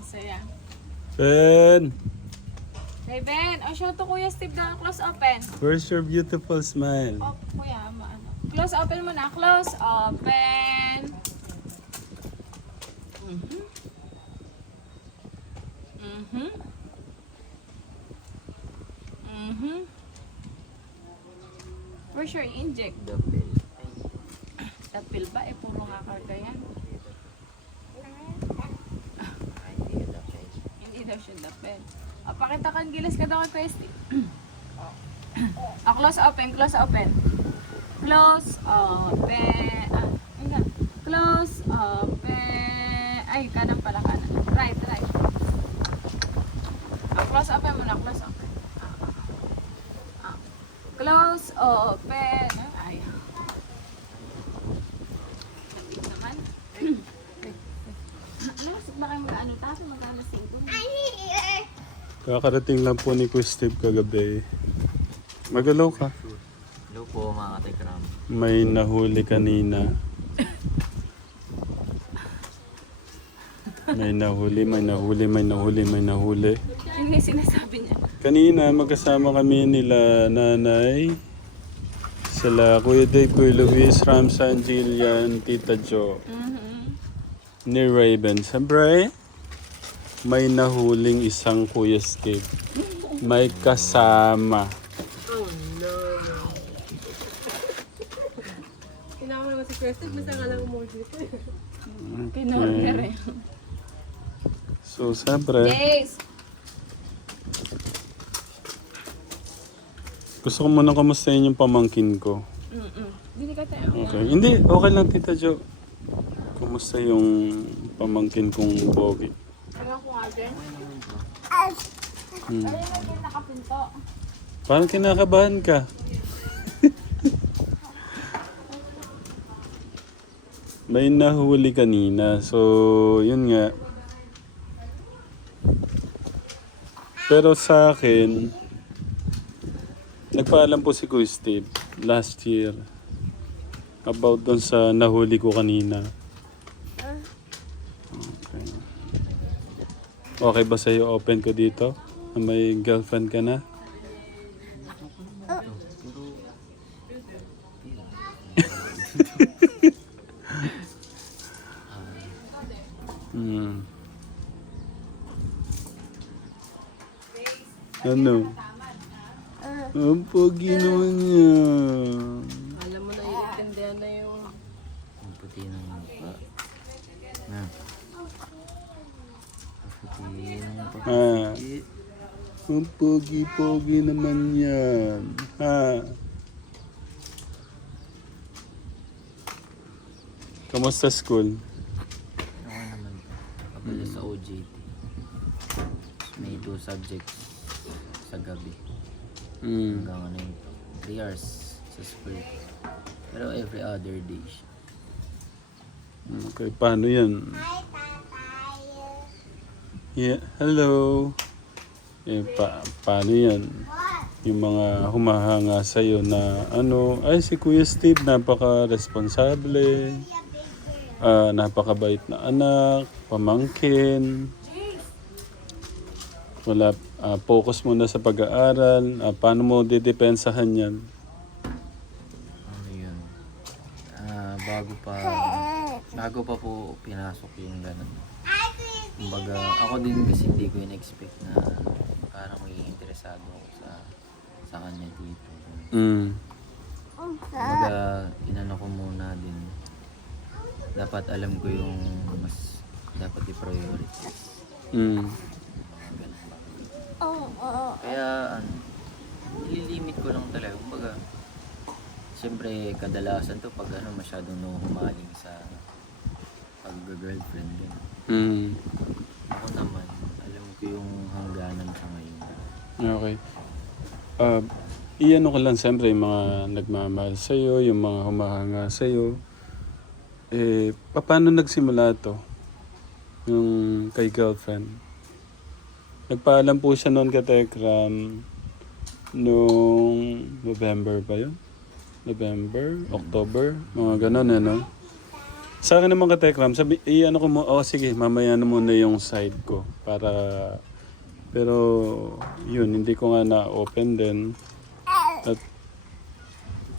Sayang, sayang. Ben, Hey Ben, oh show to Kuya Steve down. Close open. where's your beautiful smile? Oh, Kuya, maano. Close open mo na. Close open. Mhm. Mhm. Mhm. Where's your inject? Dapil. Dapil ba? Eh, puro nga karga yan. Ay, hindi ka dapil. Siya dapil. O, pakita kang gilas ka daw kay Steve. Ah, close open, close open. Close open. Ah, ayun. Close open. Ay, kanan pala, kanan. Right, right. Ah, close open muna, close open. Ah, ah. Ah. Close open. Ay. Sabi naman. Alam mo, baka mag-ano tayo, mag-ano 5. Kakarating lang po ni Kuya Steve kagabi. Magalaw ka. Hello po mga katekram. May nahuli kanina. May nahuli, may nahuli, may nahuli, may nahuli. Yun yung sinasabi niya. Kanina magkasama kami nila nanay, sila Kuya Dave, Kuya Luis, Ramsan, Jillian, Tita Jo, Mhm. ni Raven. Siyempre, may nahuling isang Kuya Steve. May kasama. Tinama naman si Kristen, basta nga lang emoji ko. Pinorder eh. So, siyempre, Jace! gusto ko muna kamustahin yung pamangkin ko. Mm-mm. Dili ka tayo. Okay. Hindi, okay lang Tita Jo. Kumusta yung pamangkin kong Bogi? Din. Hmm. Ayun na yung nakapinto. Parang kinakabahan ka. May nahuli kanina. So, yun nga. Pero sa akin, nagpaalam po si Kuya Steve last year about doon sa nahuli ko kanina. Okay. Okay ba sa'yo open ko dito? Na May girlfriend ka na? Hmm. Ano? Ang pogi naman niya. Alam mo na iintindihan na yung... Ang puti ng mukha. Na. Ang Ah. Ang pogi-pogi naman yan. Ha? Kamusta school? Okay naman. Kapala sa OJT. May two subjects sa gabi. Hmm. Hanggang ano yun. 3 hours sa school. Pero every other day siya. Okay, paano yan? Yeah, hello. Eh, pa paano yan? Yung mga humahanga sa'yo na ano, ay si Kuya Steve, napaka-responsable, ah, napakabait na anak, pamangkin. Wala, ah, focus muna sa pag-aaral. Ah, paano mo didepensahan yan? Ano bago pa bago pa po pinasok yung ganun. Kumbaga, ako din kasi hindi ko in-expect na parang magiging interesado ako sa sa kanya dito. Mm. Kumbaga, inano ko muna din. Dapat alam ko yung mas dapat i-prioritize. Mm. Mga ganun ba. Kaya, ano, nililimit ko lang talaga. Kumbaga, siyempre, kadalasan to pag ano, masyadong humaling sa pag-girlfriend din. Mm. Ako naman, alam ko yung hangganan sa ngayon. Okay. Uh, iyan ko lang siyempre yung mga nagmamahal sa'yo, yung mga humahanga sa'yo. Eh, pa- paano nagsimula to? Yung kay girlfriend. Nagpaalam po siya noon kay Tekram noong November ba yun? November, October, mga ganun ano. Sa akin naman ka Tekram, sabi, eh, ano ko mo, oh sige, mamaya na muna yung side ko. Para, pero, yun, hindi ko nga na-open din. At,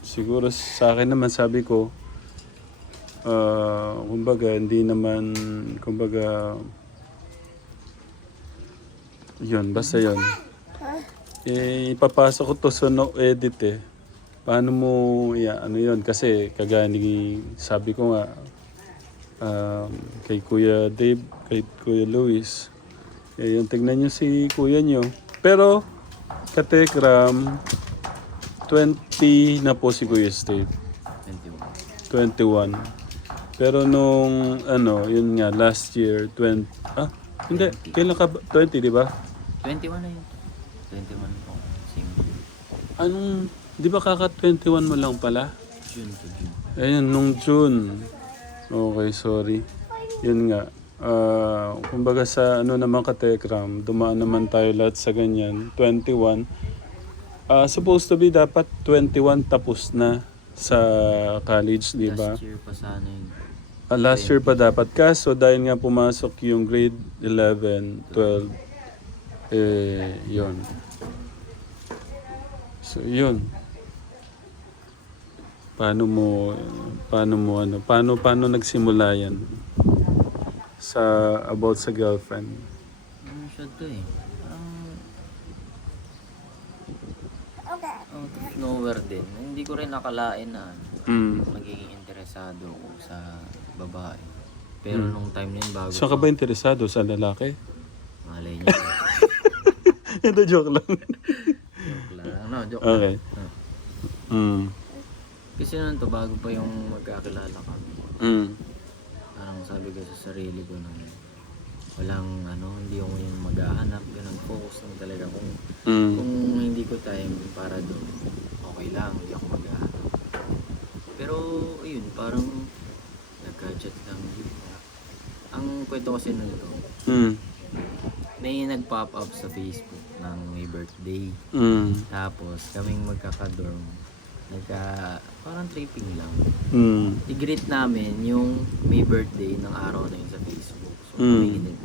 siguro sa akin naman sabi ko, ah, kumbaga, hindi naman, kumbaga, yun, basta yun. Eh, ipapasok ko to sa no edit eh. Paano mo, yeah, ano yun? Kasi kagaya ni, sabi ko nga, um, kay Kuya Dave, kay Kuya Luis, eh, yung tignan nyo si Kuya nyo. Pero, katekram, 20 na po si Kuya State. 21. 21. Pero nung, ano, yun nga, last year, 20, ah, hindi, kailan ka ba? 20, di ba? 21 na yun. 21 po. Same. Anong, di ba kaka 21 mo lang pala? June to June. Ayun, nung June. Okay, sorry. Yun nga. Ah, kumbaga sa ano naman ka Tekram, dumaan naman tayo lahat sa ganyan. 21. Ah, supposed to be dapat 21 tapos na sa college, di ba? Last year pa sana yun. Ah, last year pa dapat. Kaso dahil nga pumasok yung grade 11, 12, eh, yun. So, yun. Paano mo, paano mo, ano, paano, paano nagsimula yan? Sa, about sa girlfriend. Ano siya to eh? Of nowhere din. Hindi ko rin nakalain na Mm. magiging interesado ako sa babae. Pero nung time yun, bago Saan ka ba interesado? Sa lalaki? malay niya. Ito joke lang. joke lang. No, joke Okay. lang. Ah. Mm. Kasi nun to, bago pa yung magkakilala kami. Mm. Parang sabi ko sa sarili ko na walang ano, hindi ako yung maghahanap, ganun, focus lang talaga kung Mm. kung hindi ko time para doon, okay lang, hindi ako maghahanap. Pero, ayun, parang nagka-chat lang. Ang kwento kasi nun to, Mm. may nag-pop up sa Facebook ng may birthday. Mm. Tapos, kaming magkaka-dorm, nagka, parang tripping lang. Mm. I-greet namin yung may birthday ng araw na yun sa Facebook. So, Mm. namin.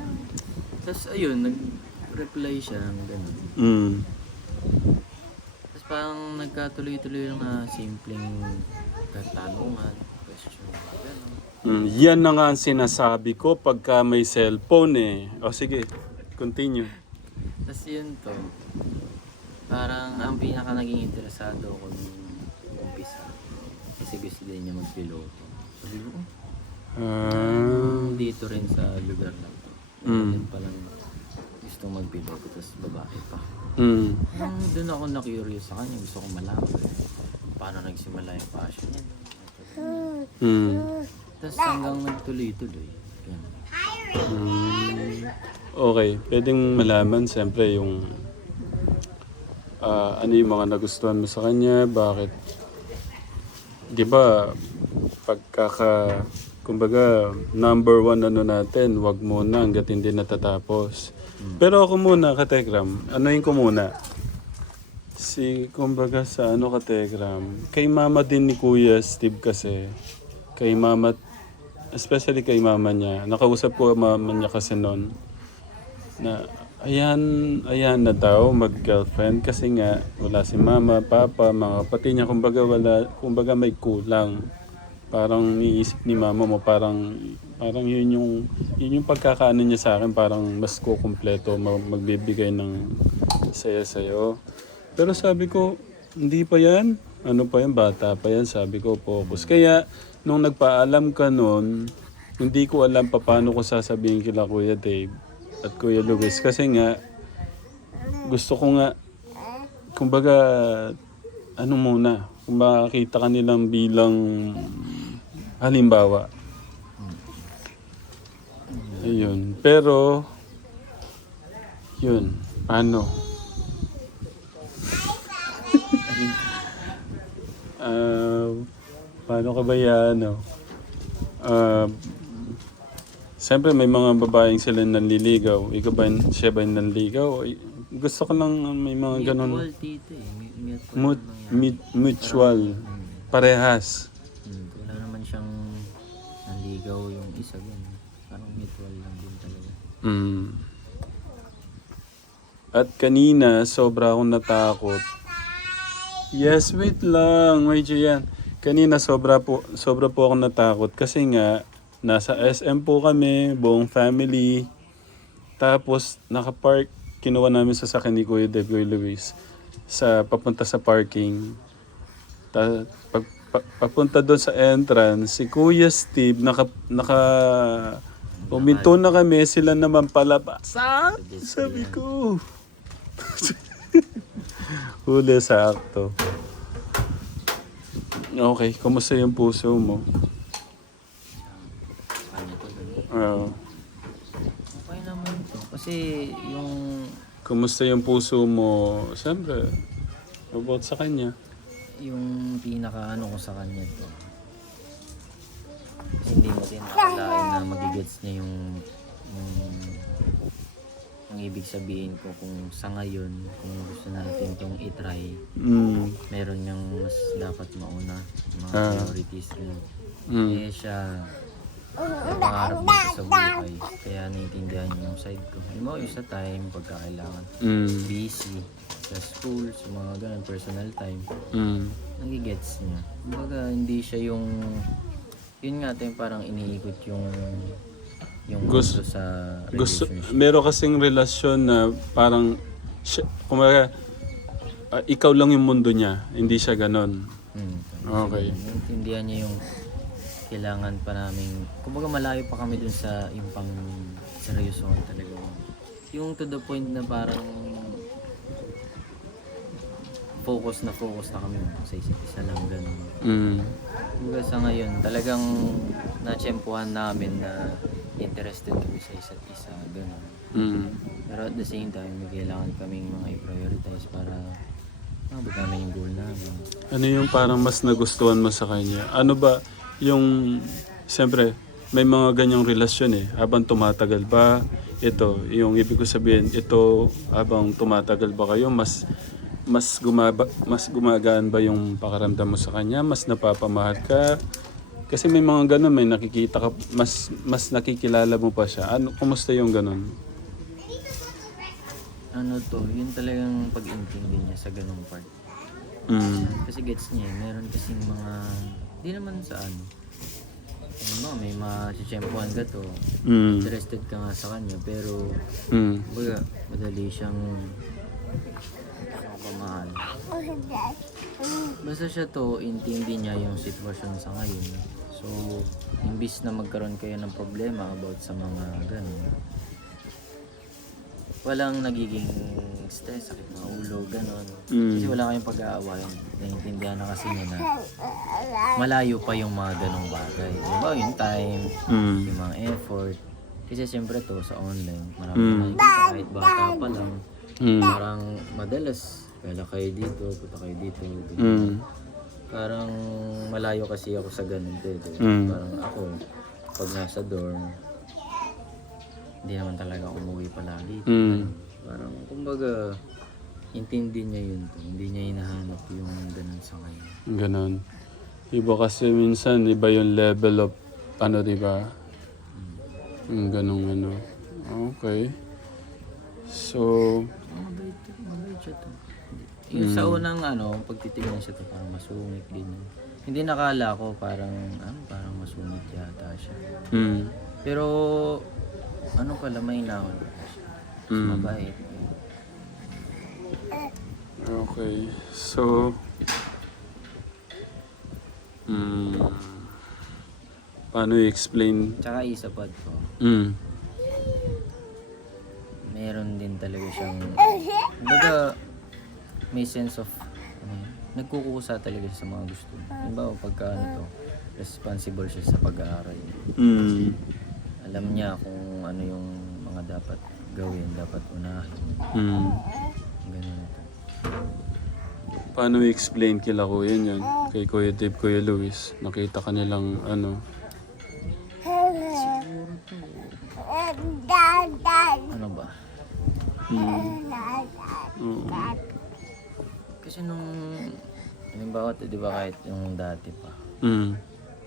Tapos, ayun, nag-reply siya ng ganun. Mm. Tapos parang nagkatuloy-tuloy lang na simpleng katanungan, question. Mm, yan na nga ang sinasabi ko pagka may cellphone eh. O sige, continue. Tapos yun to, parang ang pinaka naging interesado ko nung. Kasi gusto din niya magpiloto. Sabi ko, Ah, dito rin sa lugar na to. Mm. Mm. Din palang gusto magpiloto, tapos babae pa. mm, Nung doon ako na-curious sa kanya, gusto ko malaman paano nagsimula yung passion niya. mm, Tapos hanggang nagtuloy-tuloy. Ganun. mm. Okay, pwedeng malaman siyempre yung ah, ano yung mga nagustuhan mo sa kanya, bakit di ba pagkaka kumbaga number one ano natin wag muna hanggat hindi natatapos. Pero ako muna kategram ano ko muna. Si kumbaga sa ano kategram kay mama din ni kuya Steve kasi kay mama especially kay mama niya nakausap ko mama niya kasi noon na ayan, ayan na daw mag-girlfriend kasi nga wala si mama, papa, mga kapatid niya, kumbaga wala, kumbaga may kulang. Parang niisip ni mama mo, parang, parang yun yung, yun yung pagkakaano niya sa akin, parang mas kukumpleto, mag- magbibigay ng saya sa'yo. Pero sabi ko, hindi pa yan. Ano pa yan, bata pa yan, sabi ko, focus. Kaya, nung nagpaalam ka nun, hindi ko alam pa paano ko sasabihin kila Kuya Dave at Kuya Luis. Kasi nga gusto ko nga kumbaga ano muna kung makakita ka nilang bilang halimbawa. Ayun. Pero yun paano Ah, paano ka ba yan ano? Ah, Siyempre may mga babaeng sila nanliligaw. Ikaw ba, siya ba yung nanligaw? Gusto ko lang uh, may mga ganun. Mutual tito eh. Mu- Mutual. Mut, yan. mit- mutual. Parehas. Hmm, Wala naman siyang nanligaw yung isa ganun. Parang mutual lang din talaga. Mm. At kanina, sobra akong natakot. Yes, wait lang. Wait yan. Kanina, sobra po, sobra po akong natakot. Kasi nga, nasa SM po kami, buong family. Tapos, nakapark, kinuha namin sa sakin ni Kuya Deb, Kuya Luis, sa, papunta sa parking. Ta, pag, pa- papunta doon sa entrance, si Kuya Steve, naka, naka, Puminto na kami, sila naman pala pa. Sa? Sabi ko. Huli sa akto. Okay, kumusta yung puso mo? Ah, Okay naman to. Kasi yung kumusta yung puso mo? Siyempre, about sa kanya. yung pinaka ano ko sa kanya to. Kasi hindi mo din akalain na magigets niya yung, yung ang ibig sabihin ko kung sa ngayon, kung gusto natin itong itry, Mm. meron niyang mas dapat mauna, mga Ah. priorities ganun. Mm. Eh siya, may pangarap siya sa buhay. Kaya naiintindihan niya yung side ko. Hindi mo yung sa time, pagka kailangan. Mm. Busy, sa school, sa mga ganun, personal time. Mm. Nagigets niya. Kumbaga, hindi siya yung... Yun nga, yung parang iniikot yung... Yung Gusto- gusto sa Gusto, meron kasing relasyon na parang, siya, kumaga, ah, ikaw lang yung mundo niya, hindi siya ganon. Hmm. Okay. Naintindihan niya yung kailangan pa namin... Kumbaga, malayo pa kami dun sa yung pang seryoso talaga. Yung to the point na parang focus na focus na kami sa isa't isa lang ganun. Mm. Kumbaga sa ngayon, talagang natsyempohan namin na interested kami sa isa't isa, gano'n. Mm. Pero at the same time, may kailangan kaming mga i-prioritize para mabot namin yung goal namin. Ano yung parang mas nagustuhan mo sa kanya? Ano ba yung, siyempre, may mga ganyang relasyon eh. Habang tumatagal ba, ito, yung ibig ko sabihin, ito, habang tumatagal ba kayo, mas mas gumaba, mas gumagaan ba yung pakaramdam mo sa kanya? Mas napapamahal ka? Kasi may mga ganun, may nakikita ka, mas mas nakikilala mo pa siya. Ano, kumusta yung ganun? Ano to, yun talagang pag-intindi niya sa ganung part. Mm. Kasi gets niya, eh, meron kasing mga, di naman sa ano. Ano ba, may masitsyempohan ka to. Mm. Interested ka nga sa kanya, pero Mm. Baga, madali siyang pamahal. Basta siya to, intindi niya yung sitwasyon sa ngayon. So, imbis na magkaroon kayo ng problema about sa mga ganun, walang nagiging stress, sakit ng ulo, ganun. Mm. Kasi wala kayong pag-aawayan. Naiintindihan na kasi niya na malayo pa yung mga ganong bagay. Diba, yung time, Mm. yung mga effort. Kasi siyempre to sa online, marami Mm. na nakikita kahit bata pa lang. Mm. Parang madalas, kala kayo dito, punta kayo dito. ganyan. Mm. Parang malayo kasi ako sa ganun dito. Mm. Parang ako, pag nasa dorm, hindi naman talaga umuwi palagi. Mm. Parang, kumbaga, intindi niya yun to. Hindi niya hinahanap yung ganun sa ngayon. Ganon. Iba kasi minsan, iba yung level of, ano, di ba? Yung ganong ano. Okay. So, Mabait, mabait siya to. Yung sa unang ano, pagtitingnan siya to, parang masungit din. Hindi nakala ko parang, ano, parang masungit yata siya. mm, Pero, ano pala, may naon Mm. Mabait. okay. So, mm, paano i-explain? Tsaka isa pa to, Mm, meron din talaga siyang, kumbaga, may sense of, ano yun, nagkukusa talaga siya sa mga gusto. Halimbawa, pagka ano to, responsible siya sa pag-aaral. mm, Alam niya kung ano yung mga dapat gawin, dapat unahin. mm. Ganun. Paano i-explain kila kuya niyan? Kay Kuya Dave, Kuya Luis. Nakita ka nilang ano. Ano ba? Mm, oo. Kasi nung, halimbawa, di ba kahit yung dati pa, Mm,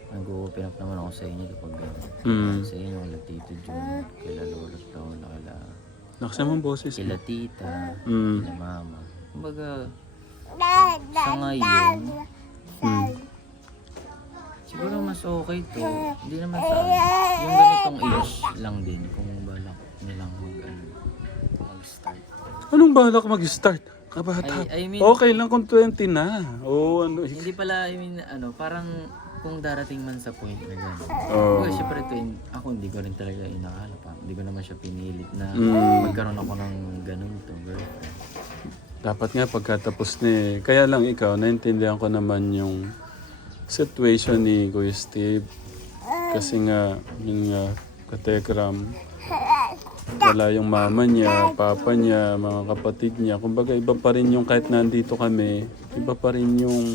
nag-open up naman ako sa inyo kapag gano'n. Mm. Sa inyo, kila Tito Jun, kila Lolo Lola, kila, Nakasama mong boses. kila Tita, Mm. kila Mama. Kumbaga, sa ngayon, Mm. siguro mas okay to. Hindi naman sa yung ganitong age lang din kung balak nilang mag, ano, mag-start. Anong balak mag-start? Kabata. I, I mean, Okay lang kung 20 na. Oo, ano. hindi pala, I mean, ano, parang kung darating man sa point na gano'n. Oo. Kasi syempre, twin, ako hindi ko rin talaga inakala pa. Hindi ko naman siya pinilit na Mm. magkaroon ako ng ganun to, girlfriend. Dapat nga pagkatapos ni... Kaya lang ikaw, naintindihan ko naman yung situation ni Kuya Steve. Kasi nga, yun nga, katekram, wala yung mama niya, papa niya, mga kapatid niya. Kumbaga, iba pa rin yung kahit nandito kami, iba pa rin yung...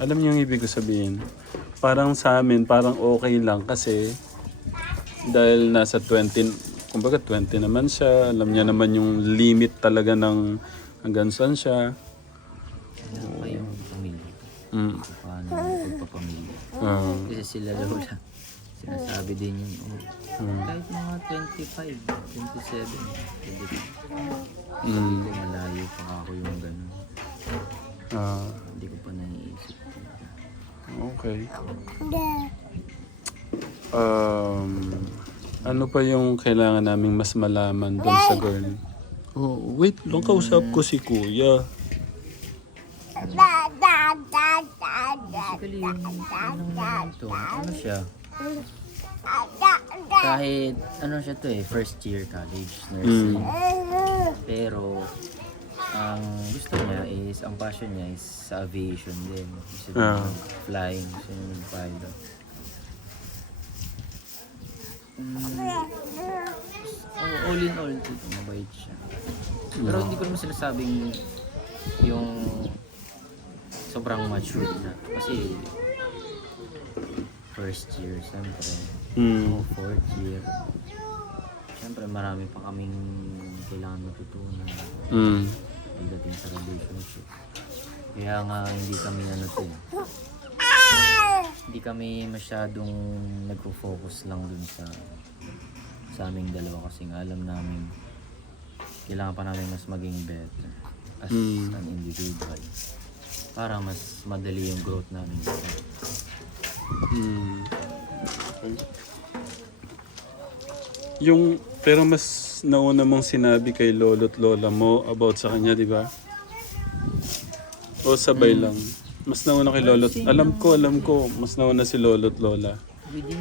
Alam niyo yung ibig ko sabihin? Parang sa amin, parang okay lang kasi dahil nasa 20, kumbaga 20 naman siya, alam niya naman yung limit talaga ng hanggang saan siya. Ano pa yung pamilya? Mm. Paano yung pagpapamilya? Ah, Kasi sila lola, sinasabi din yun, oh, kahit mga 25, 27, pwede rin. mm, Kung malayo pa ako yung ganun, ah, naiisip. Okay. Um, ano pa yung kailangan naming mas malaman doon sa girl? Oh, wait lang, kausap ko si kuya. Basically, yung ano ano siya, kahit ano siya to eh, first year college nursing. Pero, ang gusto niya is, ang passion niya is sa aviation din. Gusto niya Ah. flying, gusto niya mag-pilot. Mm, oh, all in all, dito, mabait siya. Pero hindi ko naman sinasabing yung sobrang mature na. Kasi first year, siyempre. Mm, O fourth year. Siyempre marami pa kaming kailangan matutunan mm, pagdating sa relationship. Kaya nga hindi kami ano to eh. Hindi kami masyadong nagpo-focus lang dun sa sa aming dalawa kasi nga alam namin kailangan pa namin mas maging better as Mm. an individual para mas madali yung growth namin. mm. Okay. Yung, pero mas nauna mong sinabi kay lolo't lola mo about sa kanya, di ba? O sabay lang? Mas nauna kay lolo't... Alam ko, alam ko. Mas nauna si lolo't lola. Within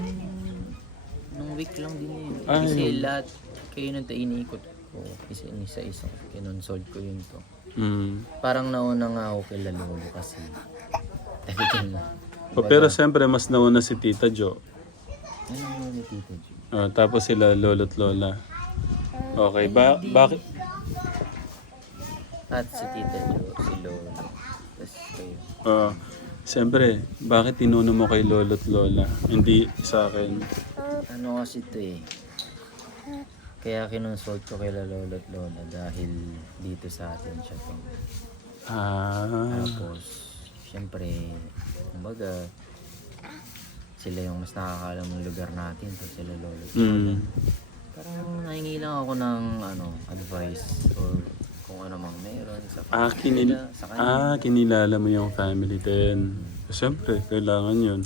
nung week lang din yun. Ah, Kasi yun. lahat kayo nang iniikot ko. Isa isa isa. Kinonsult ko yun to. Mm. Parang nauna nga ako kay Lolo kasi. Everything na. O, pero siyempre, mas nauna si Tita Jo. Ano mo ni Tito G? Ah, tapos sila lolo't lola. Okay, ba bakit? At si Tita Jo, si Lolo. Tapos kayo. Ah, siyempre, bakit tinuna mo kay lolo't lola? Hindi sa akin. Ano kasi to eh. Kaya kinonsult ko kay Lolo at Lola dahil dito sa atin siya to. Ah, Tapos, syempre, kumbaga, sila yung mas nakakaalam ng lugar natin. So, sila lolo. mm. Parang nahingi lang ako ng ano, advice or kung ano mang meron sa Ah, family kinil nila, sa kanya. ah, kinilala mo yung family din. Siyempre, kailangan yun.